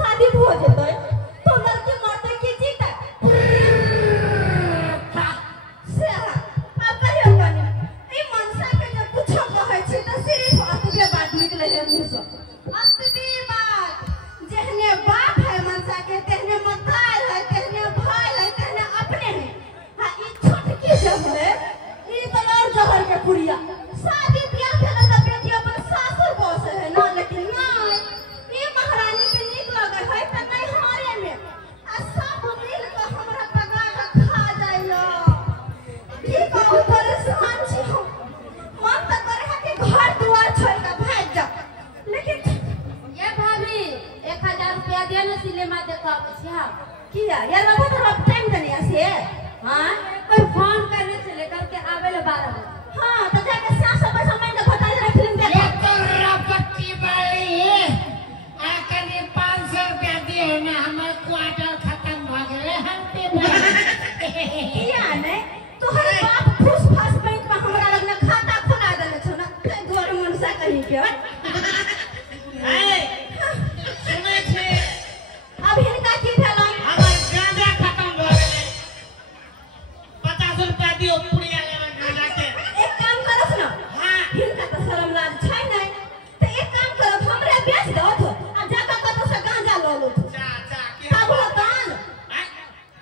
शादी हो जतै तो लड़की मरते की जीतै से अब कहियो कनी ई मनसा के जब कुछ कहै छी त सिर्फ अतबे बात निकले है मुंह से अतबे बात जेहने बाप है मनसा के तेहने मतार है तेहने भाई है तेहने अपने है हां ई छोटकी जब है ई तो और जहर के पुरिया शादी ब्याह भेल त बेटी अपन सासुर बस है ना लेकिन नहीं ई महारानी के नीक लगे है त नहीं हारे में आ सब मिल के हमरा पगा के खा जाइलो की कहू परेशान छी हम मन त करे है कि घर दुआर छोड़ के भाग जा लेकिन ये भाभी 1000 रुपया दे न सिनेमा देखा छिया किया यार बाबू थोड़ा टाइम देने से हां कोई फोन करने से लेकर के आवे ले 12 बजे हां तो जाके सास सब समय के बता दे फिल्म देख ये तो रपट्टी बड़ी आ कनी 500 रुपया दिए ना हमर क्वार्टर खत्म भ गेले हम पे किया ने तोहर बाप फूस फास बैंक में हमरा लग में खाता खोला देले छ ना घर मनसा कहीं के ए सुनै छी अब हिनका की भेलन हमर गांजा खत्म भ गेले 50 रुपया दियो पुड़िया लेबे गांजा के एक काम करस ना हां हिनका त शरम लाज छै नै त एक काम करब हमरे बेच दत आ जाका कतो से गांजा ल लो चा के अब दान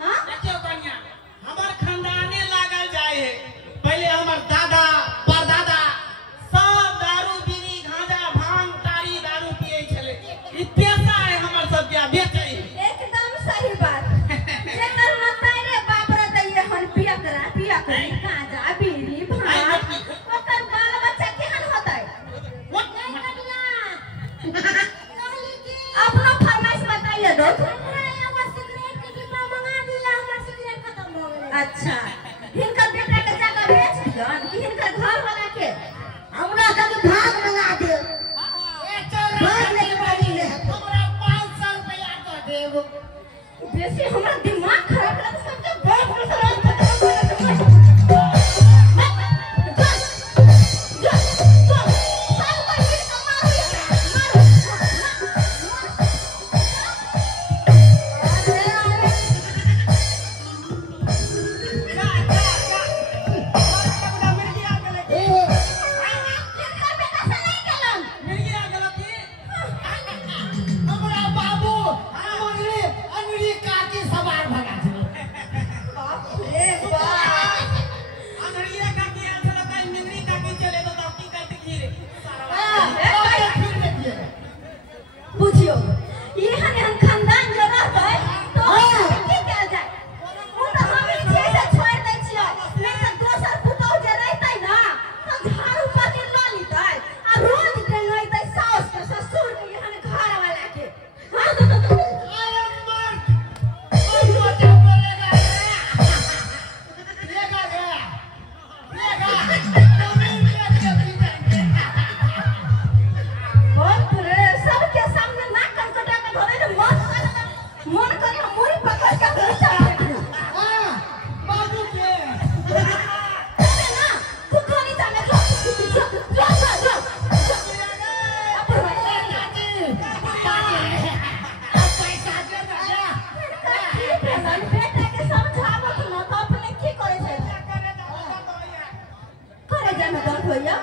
हां देखियो कन्या हमर खानदाने लागल जाय है पहले हमर दादा परदादा सब दारू बीड़ी गांजा भांग तारी दारू पिए छले ई पेशा है हमर सब के बेचै एकदम सही बात जेकर मतारे बाप रे दैए हन पिया करा गांजा बीड़ी भांग ओकर बाल बच्चा केहन होतै अपना फरमाइश बताइए दो अच्छा हिनकर बेटा के जाकर बेच दियन कि हिनकर घर वाला के हमरा तक भाग मंगा दे ए चल भाग नहीं पानी ले हमरा 500 रुपया तो देबो बेसी हमरा दिमाग खराब लग सबके बहुत मुसलमान हमरा बाबू हमरे अनरी काकी सवार भगा छले रे वाह अनरिया काकी आल छले त मिंगरी काकी चले तो की करते की रे बुझियो एहन एहन खानदान जो रहतै तो की कल जाय ओ त हम ई छै से छोड़ दै छियै नहीं त दोसर पुतौ जे रहतै ना त झाड़ू पाती ल लितै आ रोज डेंगैतै सास के ससुर के एहन घर वाला के अरे मर्द कोई बच्चा बोलेगा लेगा जमीन बेच के पीटेंगे बाप रे सबके सामने नाक कटकटा के धरे न मन करे मोरी पकड़ के घुसा दे हां बाबू के अरे ना तू कोनी जाने जो पैसा दे दे बेटा के समझावत न त अपने की करे छै करे जाने दर्द होइया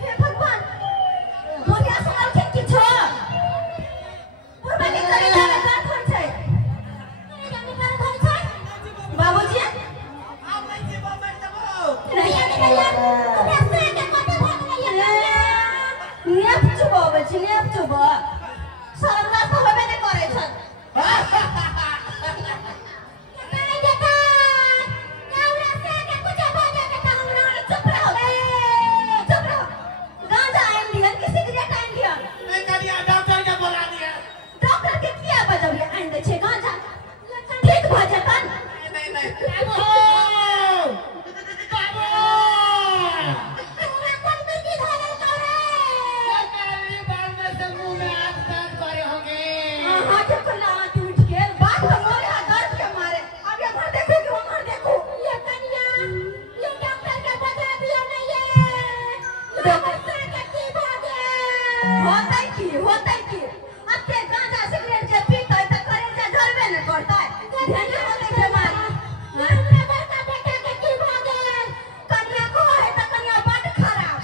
हे भगवान मोरिया समाल के की छ पुरबानी करे जाने दर्द होय छै जाने दर्द होय छै बाबूजी आप नहीं से बाबा दबो नहीं आने अबे से के कते भाग गइया नेप चुबो बची नेप चुबो शर्म तो होबे ने करे छ करे बेटा गावला से के कुछ बाजे के त हमरा चुप रहो गांजा आइन दियन कि सिगरेट आइन दियन नहीं करिया डॉक्टर के बोला दिया डॉक्टर के किया बजौले आइन दे छै गांजा ठीक भ जतन नहीं बाबू बाबू हमरा कोन में की धरल करे सरकारी बाल में से मुंह में हाथ दर्द करे होंगे हां के खुला हाथ उठ गेल बात तो मोरे हाथ दर्द के मारे अब ये घर देखो कि उधर देखो ये कन्या ये डॉक्टर के बता दिया नहीं ये डॉक्टर से के की भागे होता की बाबूजी होतै की अते गांजा सिगरेट जे पीतै त करेजा झरबे न करतै ध्यान होतै बीमारी हमरा बड़का बेटा के की भ गेल कन्या को है त कन्या बड खराब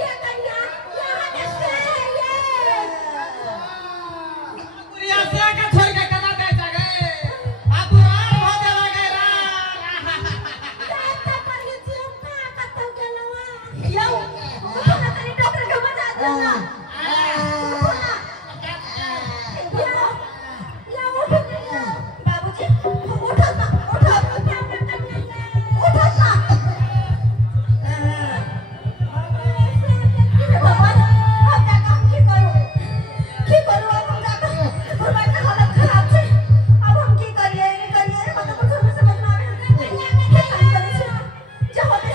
ये कन्या यहाँ कैसे ये गुड़िया से के छोड़ के कना दे जगे अब रात हो जा लगे यो उठना तनी डॉक्टर के बता देना बाबूजी उठो ना भगवान अब क्या काम की करूं अब हम जाकर भगवान का हालत खराब है अब हम की करिए मतलब कुछ समझ में आ रहा है जो होते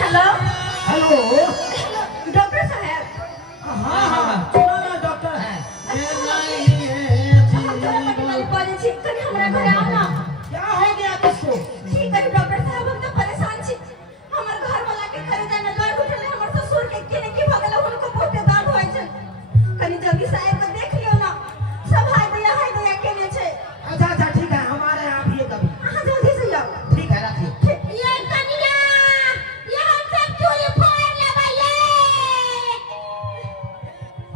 हेलो हेलो डॉक्टर साहब हाँ चलो ना डॉक्टर कहीं हमारा घर आओ ना क्या हो गया किसको ठीक है डॉक्टर साहब हम तो परेशान छी हमर घर वाला के खरीदा में लड़ उठले हमर ससुर के केने की भगल उनको बहुते दर्द होय छै कनी जल्दी से आके देख लियो ना सब हाय दया केने छै अच्छा ठीक है हमारे यहाँ भी है कभी हां जल्दी से आओ ठीक है रखिए ये कनिया ये हम सब चोरी फोड़ लेबे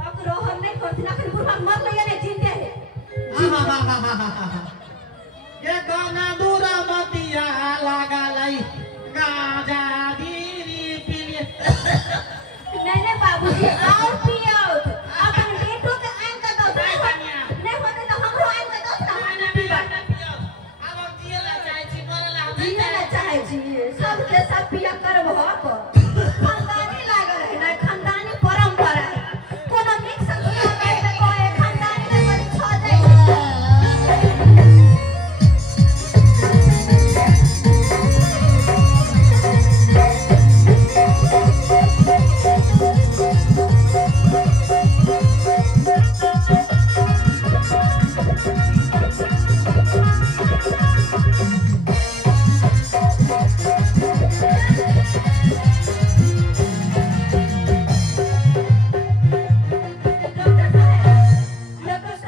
अब रोहन नहीं करती ना फिर बुढ़ा मर लगे ने जिंदे है ये गाना दूरा मतिया लगा लाई गाजा दीदी पीलिए नहीं बाबूजी और पियो अपन बेटो के आन का दो नहीं होते तो हमरो आन का दो अब हम जियला चाहे छी मरला हम जीना चाहे छी सब के सब पिया करब खानदानी लागल है ना खानदानी परंपरा है कोनो नीक संस्कार करबे कोई खानदानी में बड़ी छ जाय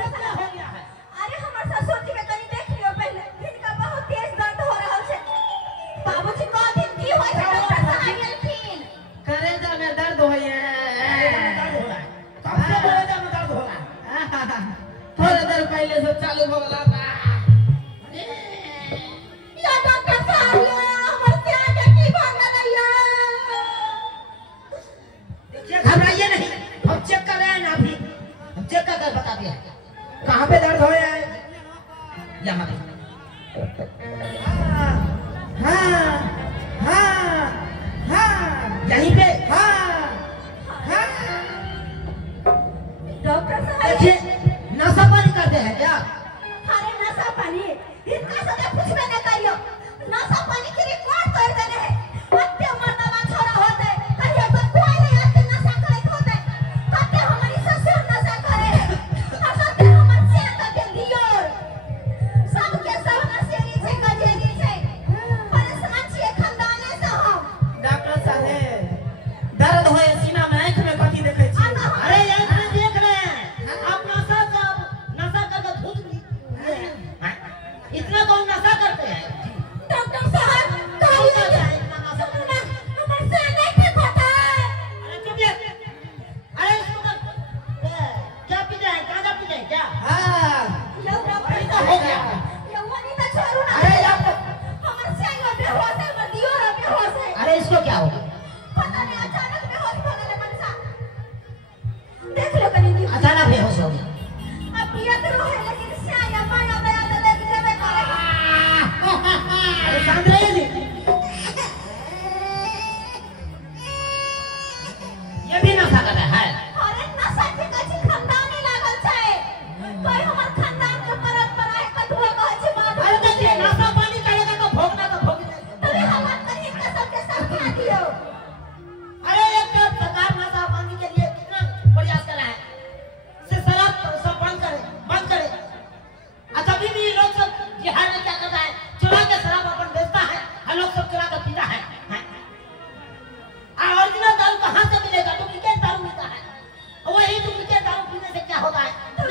अरे हमर ससुर जी के कनी देख लियो पहले इनका बहुत तेज दर्द हो रहल छै बाबूजी को दिन की होय छै डॉक्टर साहब गेलखिन करेजा में दर्द होय सबसे बड़ा में दर्द हो रहा है थोड़ा देर पहले से चालू हो गला या डॉक्टर साहब या हमर से आगे की भागा दैया देखिए घबराइए नहीं हम चेक कर रहे हैं ना अभी हम चेक कर बता दिया कहाँ पे दर्द हो रहा है यहाँ पे हाँ यहीं पे डॉक्टर साहब देखिए नशा पानी करते हैं क्या अरे नशा पानी इनका से तो पूछबे न करियो नशा पानी के रिकॉर्ड कर देने है अत्ते मर्दवा छोरा होते कहियो तो कोई नहीं अत्ते नशा करत होते कते हमारी ससुर नशा करे है असते हमर से त दियो सब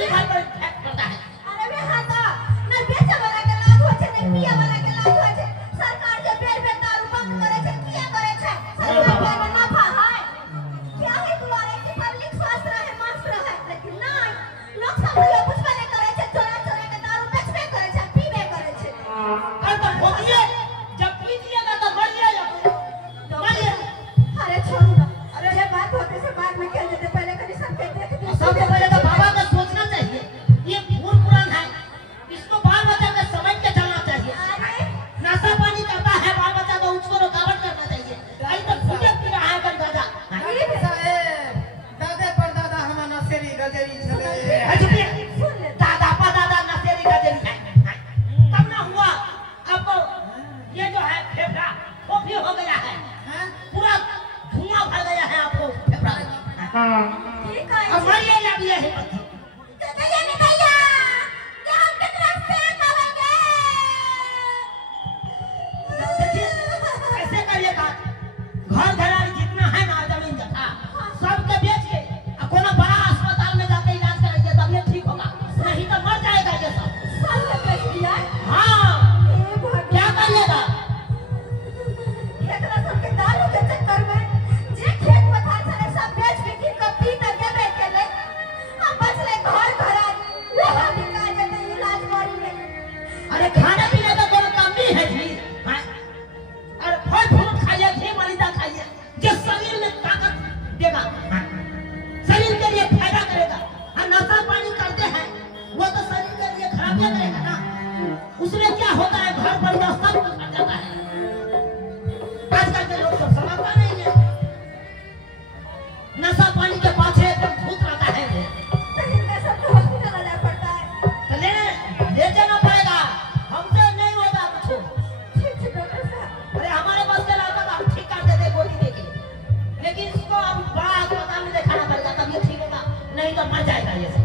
भी घर पर इफेक्ट करता है। अरे बे हाँ तो न बेचे वाला के लाभ हो छे न पिए वाला के लाभ हो छे। सरकार जे बेर दारू बंद करे छे किया करे छे? सरकार के नफा है। क्या है दुआरे की पब्लिक स्वास्थ्य रहे मस्त रहे लेकिन नहीं लोग सब ये बुझबे नहीं करे छे चोरा चोरा के दारू बेचबे करे छे पीबे करे छे। अरे तो खोलिए जब पीजिएगा तो बढ़िया बढ़िया। अरे छोड़ो ना। अरे ये बात होते से बाद में कह देते पहले कभी सबके देख दे। सबसे पहले तो बाबा का सोचना चाहिए। ये भूल पुराण है, इसको बाल बच्चा के समझ के चलना चाहिए। अरे नशा पानी करता है बाल बच्चा तो उसको रुकावट करना चाहिए। आई तो फूटे पी रहा है बन दादा। दादे परदादा हमार नसेरी गजेरी छले। सुन ले दादा परदादा नशेड़ी गजेरी है। तब ना हुआ अब ये जो है फेफड़ा वो भी हो गया है। पूरा धुआं भर गया है आपको फेफड़ा। ठीक है। अब मरिए या भी है। कहिए नहीं भैया कि हम कितना फेंक आवेंगे। देखिए ऐसे करिएगा, घर घरारी जितना है ना जमीन जगह सबके बेच के कोनो बड़ा अस्पताल में जाके इलाज कराइए तब ये ठीक होगा, नहीं तो मर जाएगा ये सब। सब के बेच दिया। हाँ ए भगवान क्या करिएगा? एकरा सबके दारू के चक्कर में जे खेत पथार चले सब बेच बिकी के पी के देबे केले। हम बचले घर घरारी वहां भी का जेते इलाज करी में। अरे खाने पीने का कोनो कमी है जी? हाँ? अरे फल फ्रूट खाइए, घी मलिदा खाइए, जो शरीर में ताकत देगा, हाँ? शरीर के लिए फायदा करेगा। और नशा पानी करते हैं वो तो शरीर के लिए खराब करेगा ना। उसमें क्या होता है घर परिवार सब कुछ कर जाता है। आजकल के लोग सब समझता नहीं है। नशा पानी के पाछे एकदम भूत रहता है वो। तो इनका सब हॉस्पिटल जाना पड़ता है। तो ले जाना पड़ेगा, हमसे नहीं होगा कुछ। ठीक है डॉक्टर साहब। अरे हमारे पास चला आता तो हम ठीक कर देते गोली देके, लेकिन इसको अब बड़ा अस्पताल में दिखाना पड़ेगा तब ये ठीक होगा, नहीं तो मर जाएगा ये सब।